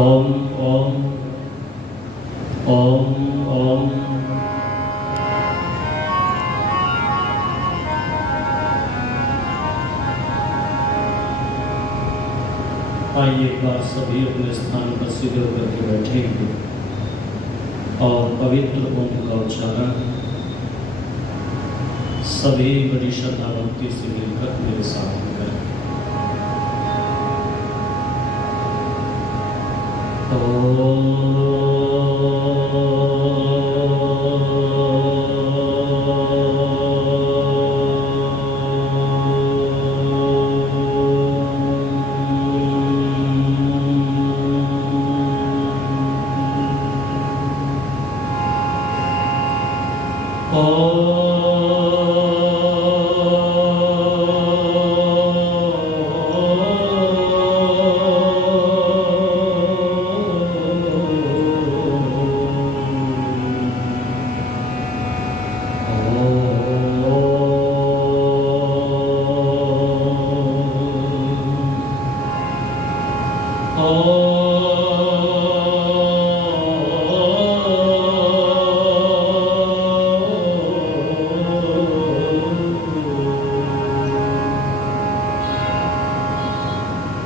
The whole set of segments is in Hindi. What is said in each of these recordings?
ओम ओम ओम ओम। आइए एक बार सभी अपने स्थान पर सीधे होकर के बैठेंगे और पवित्र ओम का उच्चारण सभी बड़ी श्रद्धा भक्ति से मिलकर मेरे साथ करें।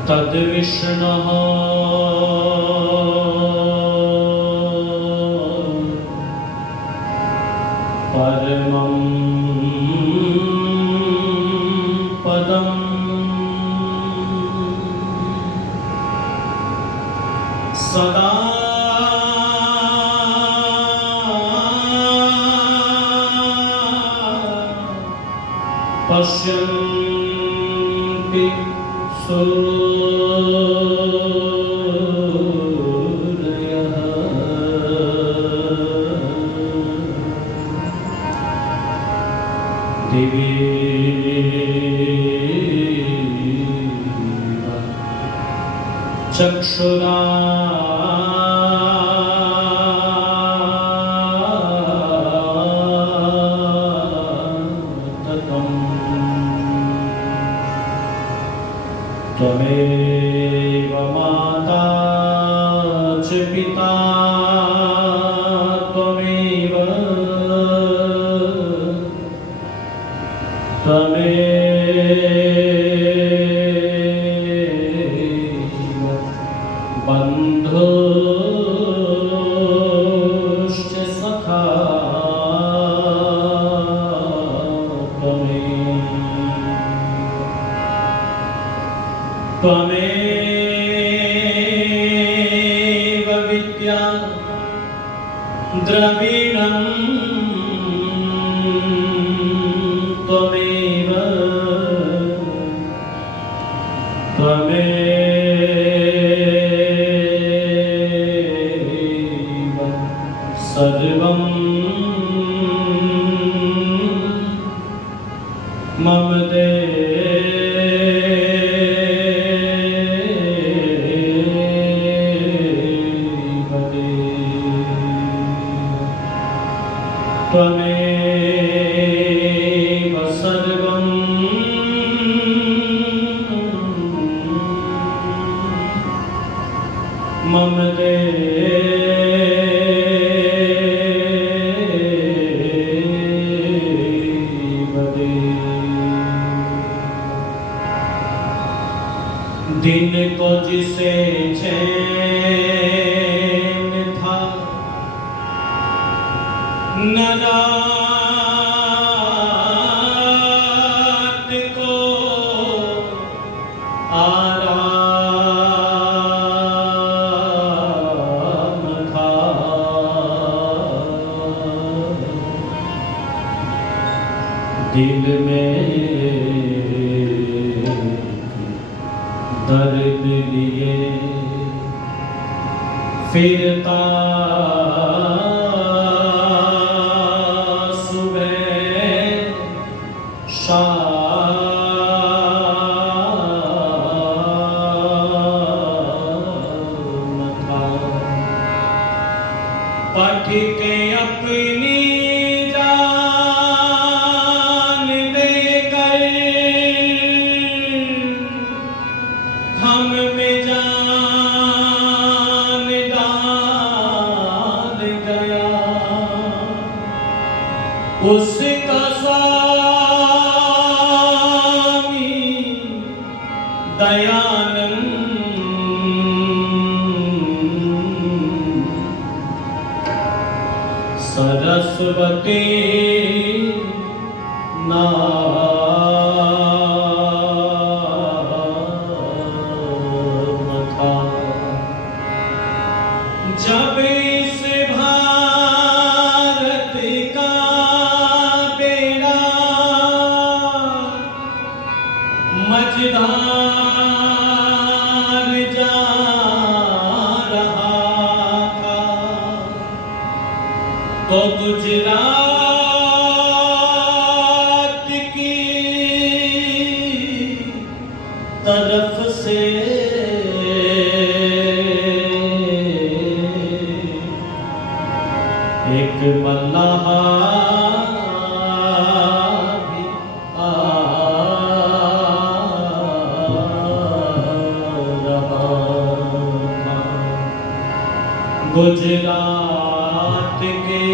तद्विष्णुः परमं पदम् सदा पश्यन्ति सूरयः दिवि चक्षुराततं त्वमेव माता च पिता त्वमेव बन्धुश्च सखा त्वमेव विद्या द्रविणं त्वमेव सर्वं मम त्वमेव सर्वं मम दिन को जिसे चैन था न रात को आराम था। दिल में दर्द लिए फिरता सुबह शाम था। पठ के अपनी जान देकर हम में जान उसका स्वामी दयानंद सरस्वती नाम था। जब इस भारत का बेड़ा मझधार जा रहा था, तो गुजरात की तरफ से एक मल्लाह भी आ रहा था। गुजरात की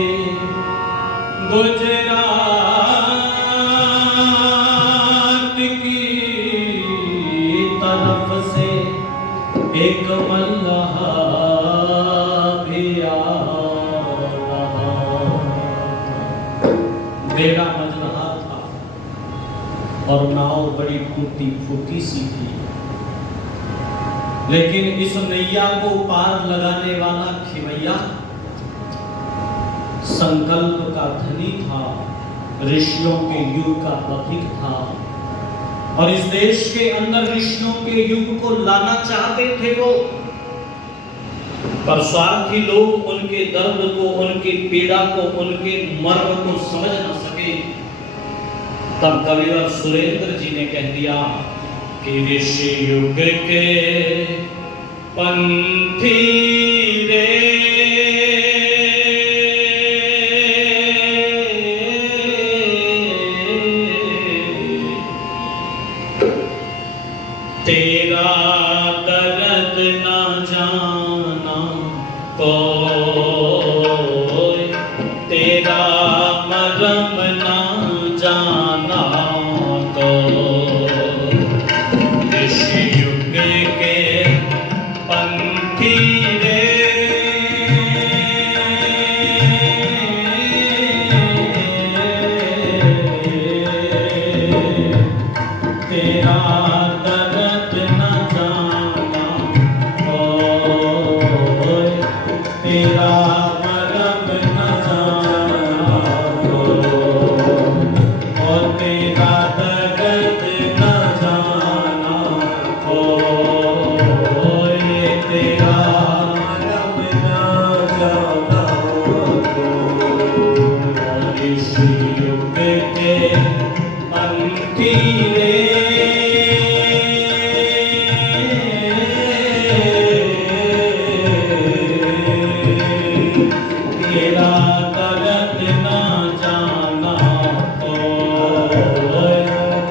तरफ से एक मल्लाह भी आ रहा था। बेड़ा मच रहा था और नाव बड़ी टूटी फूटी सी थी, लेकिन इस नैया को पार लगाने वाला खिवैया संकल्प का धनी था, ऋषियों के युग का पथिक था, और इस देश के अंदर ऋषियों के युग को लाना चाहते थे वो, पर स्वार्थी लोग उनके दर्द को, उनकी पीड़ा को, उनके मर्म को समझ न सके। तब कविवर सुरेंद्र जी ने कह दिया कि ऋषि युग के पंथी रे, तेरा दर्द न जाना कोई, तेरा मरम न जाना कोई। ऋषि युग के पंथी रे, तेरा दर्द न जाना कोई, तेरा मरम न जाना कोई, और तेरा दर्द न जाना कोई, तेरा मरम न जाना कोई। ऋषि युग के पंथी रे, तेरा दर्द न जाना कोई,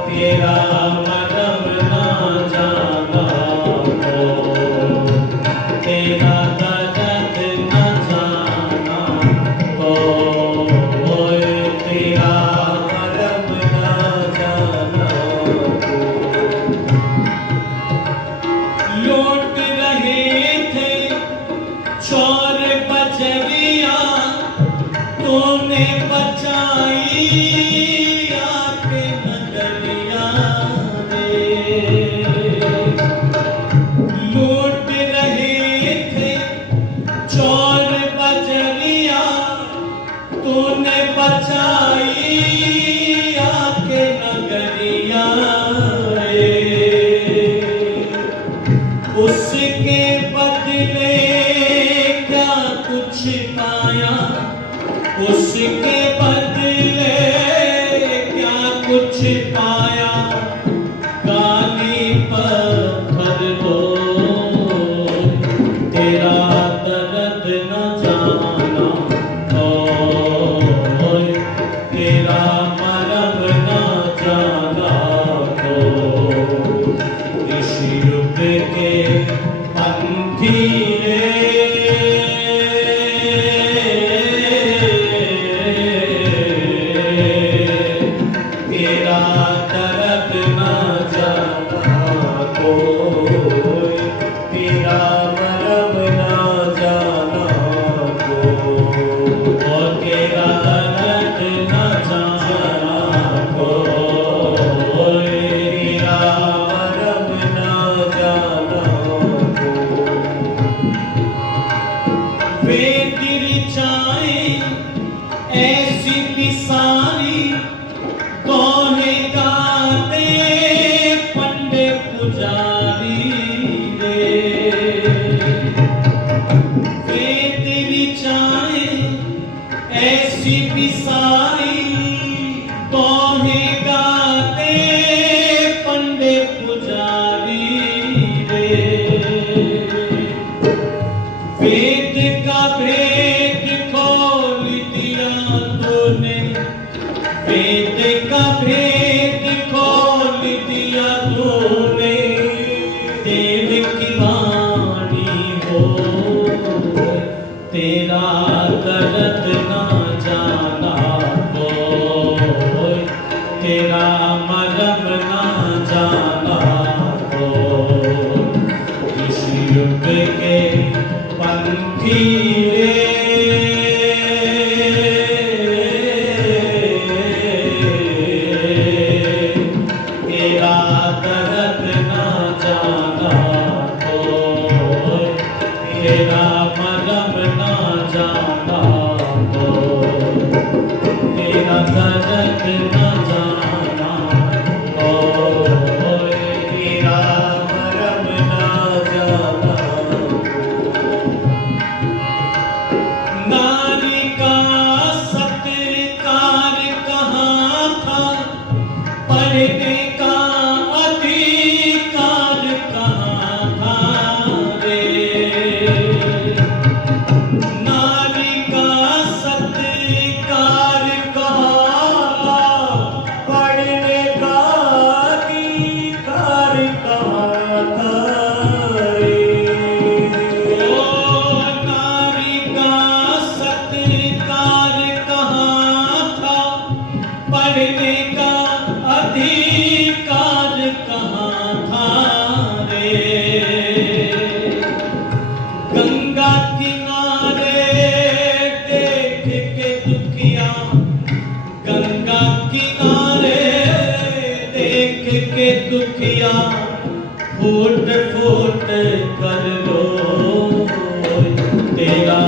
तेरा मरम न जाना कोई, तेरा दर्द न जाना कोई, तेरा मरम न जाना कोई। लौट रहे थे चोर बजरिया, तूने बचाई आके नगरिया रे। लूट रहे थे चोर बजरिया, तूने बचाई आके नगरिया रे। उसके बदले क्या कुछ पाया, उसके बदले क्या कुछ पाया, गाली पत्थर हो। तेरा दर्द न जाना कोई, तेरा मरम न जाना कोई। ऋषि युग के पंथी रे, की वाणी हो, तेरा दर्द ना जाना कोई, तेरा मरम ना जाना कोई। इस युग के पंथी रे, तेरा दर्द ना जाना कोई, तेरा मरम ना जाना कोई, तेरा दर्द ना जाना कोई, तेरा मरम ना जाना। नारी का सत्कार कहाँ था, पढ़ने का अधिकार कहाँ था रे। नारी का सत्कार कहाँ, पढ़ने का अधिकार कहाँ था रे। ओ नारी का सत्कार कहाँ था, पढ़ने का अधिकार कहाँ था रे। गंगा किनारे देख के दुखिया, गंगा किनारे देख के दुखिया, फूट फूट कर रो, तेरा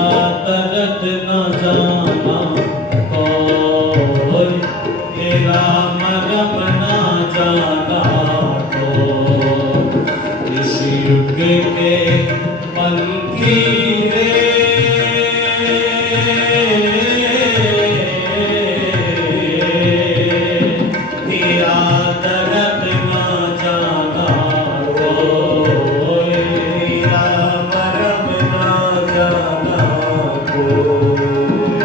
दर्द न जाना कोई, तेरा मरम न जाना कोई। इस युग के पंथी रे, तेरा दर्द न जाना कोई, तेरा मरम न जाना कोई,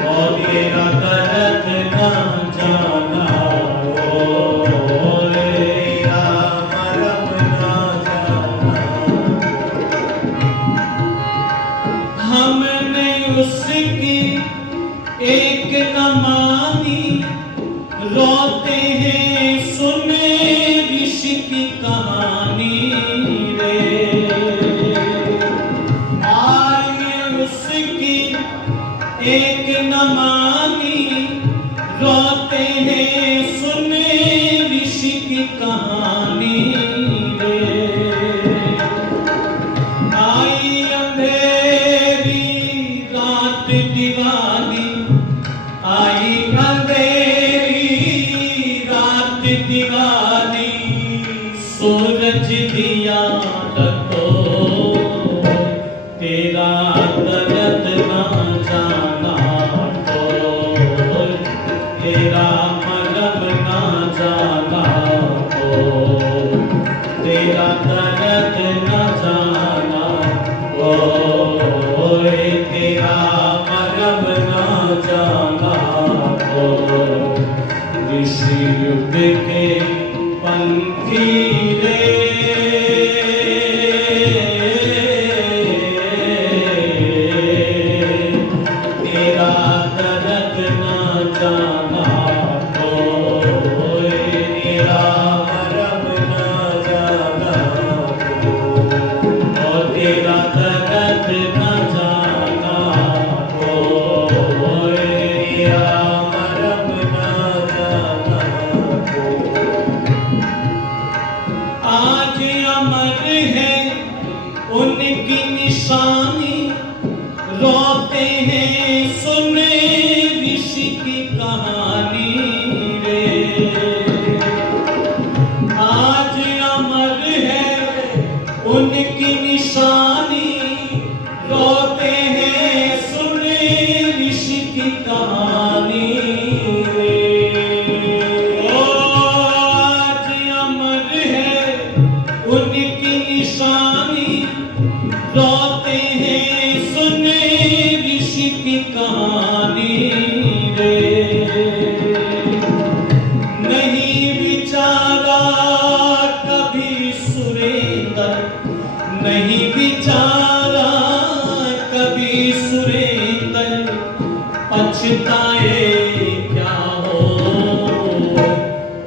और तेरा दर्द न जाना कोई, तेरा मरम न जाना। हमने उसकी एक न मानी, रोते हैं सुने ऋषि की कहानी रे। आगे उसकी एक न मानी, रोते हैं सुने ऋषि की कहानी रे। आई अंधेरी रात दीवानी, आई अंधेरी रात दीवानी, सूरज दिया रखो, तेरा दर्द ना जाना कोई, तेरा मरम ना जाना कोई, तेरा दर्द ना जाना कोई, तेरा मरम ना जाना कोई। ऋषि युग के पंथी रे, तेरा दर्द ना जाना कोई, तेरा मरम ना जाना कोई, और तेरा दर्द ना जाना कोई, तेरा मरम ना जाना कोई। आज अमर है उनकी निशानी, रोते हैं सुने ऋषि की कहानी रे। आज अमर है उनकी निशानी, रोते हैं सुने ऋषि की कहानी रे। ओ आज अमर है उनकी निशानी, रोते हैं सुने ऋषि की कहानी रे। नहीं विचारा कभी सुरेंद्र, नहीं विचारा कभी सुरेंद्र पछताए क्या हो,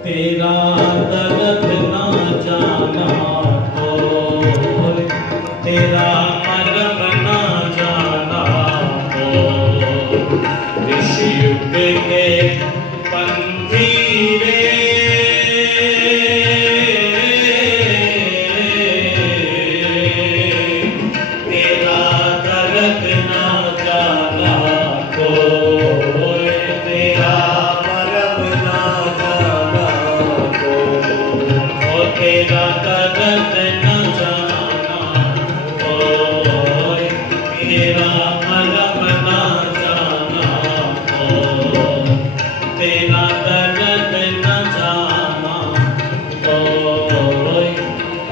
तेरा दर्द ना जाना तो तेरा मरम ना जाना तो। ऋषि युग के पंथी रे तेरा दर्द ना जाना तो तेरा मरम ना जाना तो। ओ तेरा दर्द ना जाना तो तेरा मरम ना जाना तो तेरा दर्द न जाना तो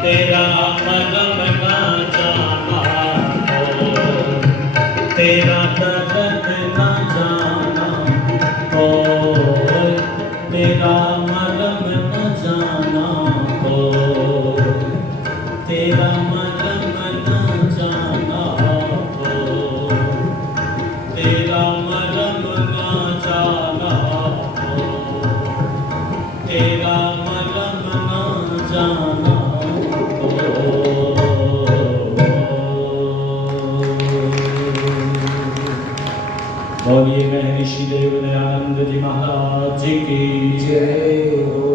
तेरा मरम न जाना तो तेरा दर्द न जाना तो तेरा मरम न जाना तो तेरा मरम न जाना तो तेरा मरम न जाना तेरा मरम न जाना बोलिए महर्षि देव दयानंद जी महाराज की जय हो।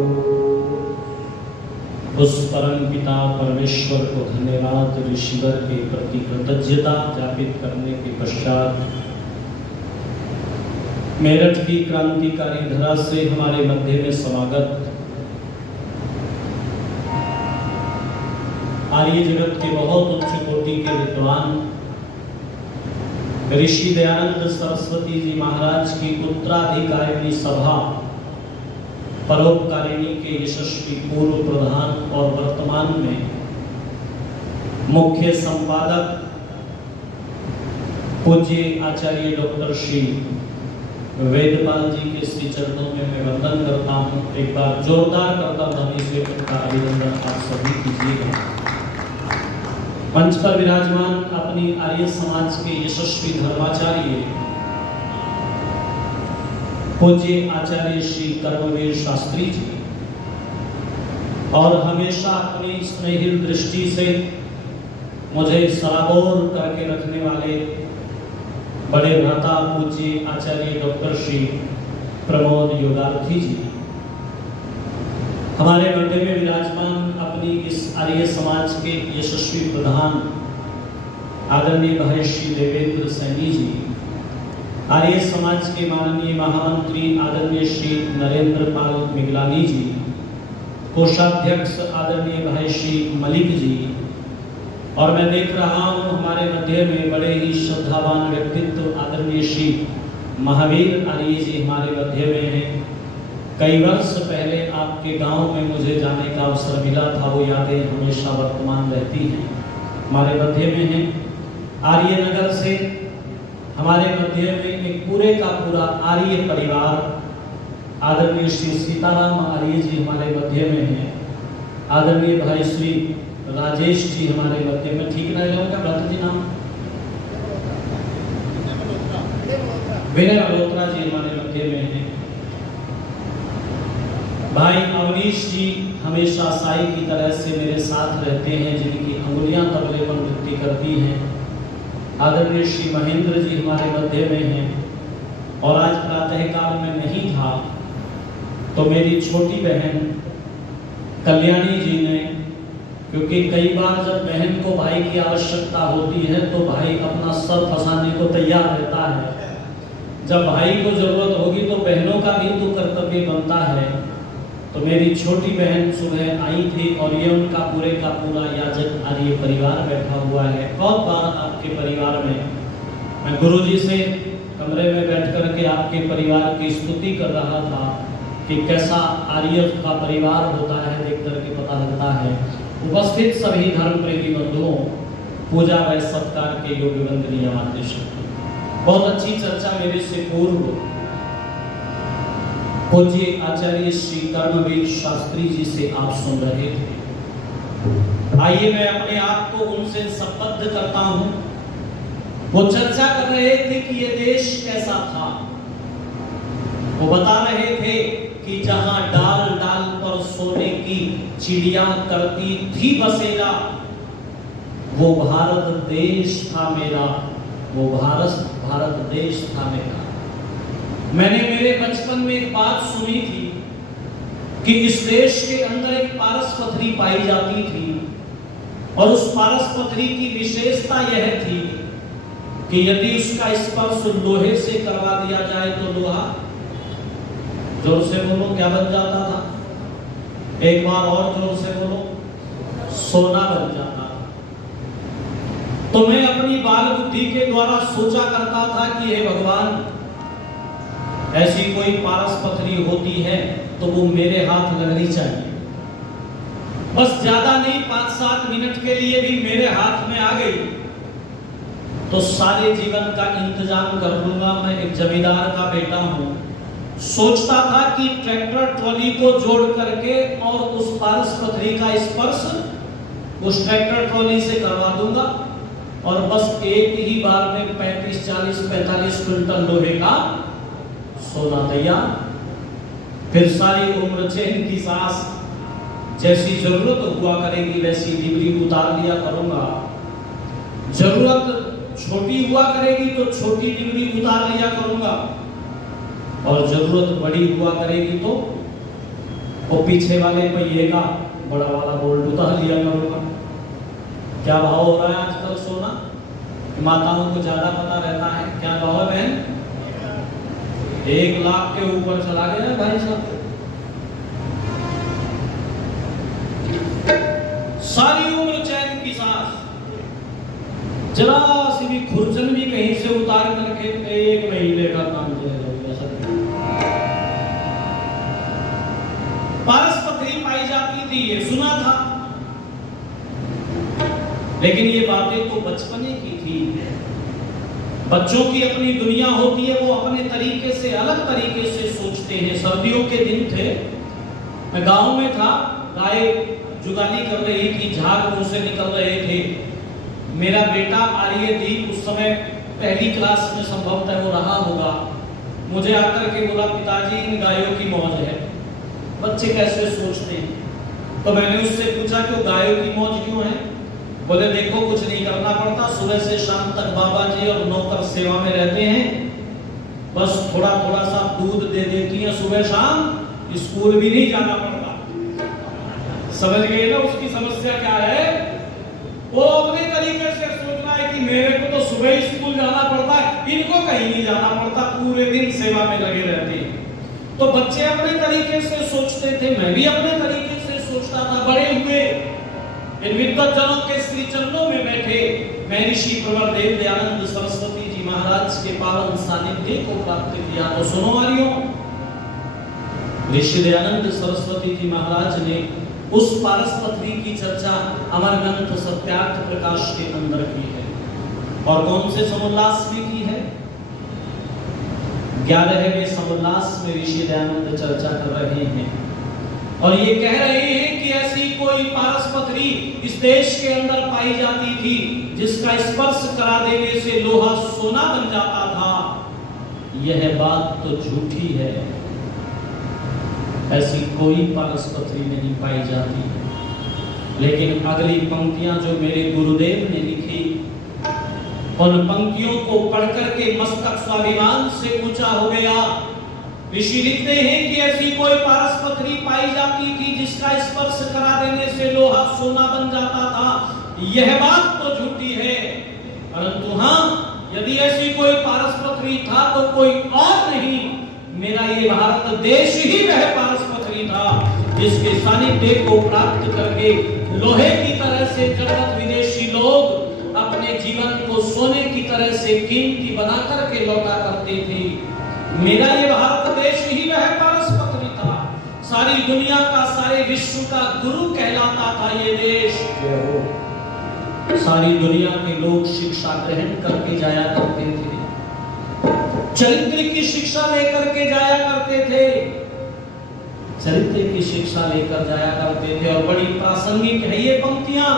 उस परम पिता परमेश्वर को धन्यवाद ऋषिवर के प्रति कृतज्ञता ज्ञापित करने के पश्चात मेरठ की क्रांतिकारी धरा से हमारे मध्य में समागत आर्य जगत के बहुत उच्च कोटि के विद्वान ऋषि दयानंद सरस्वती जी महाराज की उत्तराधिकारिणी सभा परोपकारिणी के यशस्वी पूर्व प्रधान और वर्तमान में मुख्य संपादक पूज्य आचार्य डॉक्टर श्री वेदपाल जी के श्री चरणों में मैं वंदन करता हूँ। एक बार जोरदार करतल ध्वनि से उनका अभिनंदन आप सभी कीजिएगा। मंच पर विराजमान अपनी आर्य समाज के यशस्वी धर्माचार्य पूज्य आचार्य श्री कर्मवीर शास्त्री जी और हमेशा अपनी स्नेहिल दृष्टि से मुझे सराबोर करके रखने वाले बड़े भ्राता पूज्य आचार्य डॉक्टर श्री प्रमोद योगार्थी जी, हमारे मध्य में विराजमान अपनी इस आर्य समाज के यशस्वी प्रधान आदरणीय भाई श्री देवेंद्र सैनी जी, आर्य समाज के माननीय महामंत्री आदरणीय श्री नरेंद्र पाल मिगलानी जी, कोषाध्यक्ष आदरणीय भाई श्री मलिक जी, और मैं देख रहा हूँ हमारे मध्य में बड़े ही श्रद्धावान व्यक्तित्व आदरणीय श्री महावीर आर्य जी हमारे मध्य में हैं। कई वर्ष पहले आपके गांव में मुझे जाने का अवसर मिला था, वो यादें हमेशा वर्तमान रहती हैं। हमारे मध्य में हैं आर्य नगर से हमारे मध्य में एक पूरे का पूरा आर्य परिवार आदरणीय श्री सीताराम आर्य जी हमारे मध्य में हैं। आदरणीय भाई श्री राजेश जी हमारे मध्य में, ठीक रह जाऊंगा भ्राता जी नाम विनय मल्होत्रा जी हमारे मध्य में हैं। भाई अवनीश जी हमेशा साई की तरह से मेरे साथ रहते हैं, जिनकी अंगुलियां तबले पर नृत्य करती हैं। आदरणीय श्री महेंद्र जी हमारे मध्य में हैं और आज प्रातःकाल में नहीं था तो मेरी छोटी बहन कल्याणी जी ने, क्योंकि कई बार जब बहन को भाई की आवश्यकता होती है तो भाई अपना सर फंसाने को तैयार रहता है। जब भाई को जरूरत होगी तो बहनों का भी तो कर्तव्य बनता है। तो मेरी छोटी बहन सुबह आई थी और ये उनका पूरे का पूरा याजक आर्य परिवार बैठा हुआ है। बहुत बार आपके परिवार में मैं गुरुजी से कमरे में बैठ कर के आपके परिवार की स्तुति कर रहा था कि कैसा आर्य का परिवार होता है, देख करके पता लगता है। उपस्थित सभी धर्म प्रेमी बंधुओं, पूजा व सत्कार के योग्य वंदनीय मातृश्री, बहुत अच्छी चर्चा मेरे से पूर्व पूज्य आचार्य श्री कर्मवीर शास्त्री जी से आप सुन रहे थे। आइए मैं अपने आप को उनसे संबद्ध करता हूं। वो चर्चा कर रहे थे कि ये देश कैसा था। वो बता रहे थे कि जहां डाल डाल पर सोने की चिड़िया करती थी बसेरा, वो भारत देश था मेरा, वो भारत देश था मेरा। मैंने मेरे बचपन में एक बात सुनी थी कि इस देश के अंदर एक पारस पथरी पाई जाती थी, और उस पारस पथरी की विशेषता यह थी कि यदि उसका स्पर्श लोहे से करवा दिया जाए तो लोहा, जोर से बोलो, क्या बन जाता था? एक बार और जोर से बोलो, सोना बन जाता था। तो मैं अपनी बाल बुद्धि के द्वारा सोचा करता था कि हे भगवान, ऐसी कोई पारस पथरी होती है तो वो मेरे हाथ लगनी चाहिए। बस ज्यादा नहीं, 5-7 मिनट के लिए भी मेरे हाथ में आ गई तो सारे जीवन का इंतजाम कर लूंगा। मैं एक जमींदार का बेटा हूं। सोचता था कि ट्रैक्टर ट्रॉली को जोड़ करके और उस पारस पथरी का स्पर्श उस ट्रैक्टर ट्रॉली से करवा दूंगा, और बस एक ही बार में 35, 40, 45 क्विंटल लोहे का सोना तैयार। फिर सारी उम्र चैन की सांस, जैसी जरूरत हुआ करेगी वैसी डिग्री उतार लिया करूंगा। जरूरत छोटी हुआ करेगी तो छोटी डिग्री उतार लिया करूंगा, और जरूरत बड़ी हुआ करेगी तो वो पीछे वाले पहिए का बड़ा वाला बोल्ट उतार लिया करूंगा। क्या भाव हो रहा है आजकल सोना? माताओं को ज्यादा पता रहता है। क्या भाव है बहन? 1 लाख के ऊपर चला गया भाई साहब। सारी उम्र चैन की सांस, जरा सी भी खुरचन भी कहीं से उतार करके 1 महीने का काम चलेगा। पारस पथरी पाई जाती थी, ये सुना था, लेकिन ये बातें तो बचपने की थी। बच्चों की अपनी दुनिया होती है, वो अपने तरीके से, अलग तरीके से सोचते हैं। सर्दियों के दिन थे, मैं गांव में था, गाय जुगाली कर रही थी, झाग मुंह से निकल रहे थे। मेरा बेटा आर्यदीप उस समय पहली क्लास में संभवतः वो रहा होगा, मुझे आकर के बोला, पिताजी इन गायों की मौज है। बच्चे कैसे सोचते हैं। तो मैंने उससे पूछा कि गायों की मौज क्यों है? बोले देखो, कुछ नहीं करना पड़ता, सुबह से शाम तक बाबा जी और नौकर सेवा में रहते हैं, बस थोड़ा थोड़ा सा दूध दे देती हैं सुबह शाम, स्कूल भी नहीं जाना पड़ता। समझ गए ना उसकी समस्या क्या है? वो अपने तरीके से सोच रहा है कि मेरे को तो सुबह स्कूल जाना पड़ता है, इनको कहीं नहीं जाना पड़ता, पूरे दिन सेवा में लगे रहते हैं। तो बच्चे अपने तरीके से सोचते थे, मैं भी अपने तरीके से सोचता था। बड़े हुए, इन विद्वत जनों के श्री चरणों में बैठे मैं ऋषि प्रवर देव दयानंद सरस्वती जी महाराज के पावन सानिध्य को प्राप्त किया। तो सुनो आर्यों, ऋषि दयानंद सरस्वती जी महाराज ने उस पारस पथरी की चर्चा अमरग्रंथ सत्यार्थ प्रकाश के अंदर की है, और कौन से समुल्लास में की है? 11वें समुल्लास में ऋषि दयानंद चर्चा कर रहे हैं, और ये कह रहे हैं कि ऐसी कोई पारस पथरी इस देश के अंदर पाई जाती थी जिसका स्पर्श करा देने से लोहा सोना बन जाता था। यह बात तो झूठी है, ऐसी कोई पारस पथरी नहीं पाई जाती। लेकिन अगली पंक्तियां जो मेरे गुरुदेव ने लिखी, उन पंक्तियों को पढ़कर के मस्तक स्वाभिमान से ऊंचा हो गया। ऋषि लिखते हैं कि ऐसी कोई पारस पथरी पाई जाती थी जिसका स्पर्श करा देने से लोहा सोना बन जाता था। यह बात तो झूठी है, परंतु हाँ, यदि ऐसी कोई पारस पथरी था तो कोई और नहीं, मेरा ये भारत देश ही वह पारस पथरी था जिसके सानिध्य को प्राप्त करके लोहे की तरह से जगत विदेशी लोग अपने जीवन को सोने की तरह से कीमती बना करके लौटा करते थे। मेरा ये भारत देश ही वह पारस पथरी था। सारी दुनिया का, सारे विश्व का गुरु कहलाता था ये देश। सारी दुनिया के लोग शिक्षा ग्रहण करके जाया करते थे, चरित्र की शिक्षा लेकर के जाया करते थे। चरित्र की शिक्षा लेकर जाया करते थे। और बड़ी प्रासंगिक है ये पंक्तियां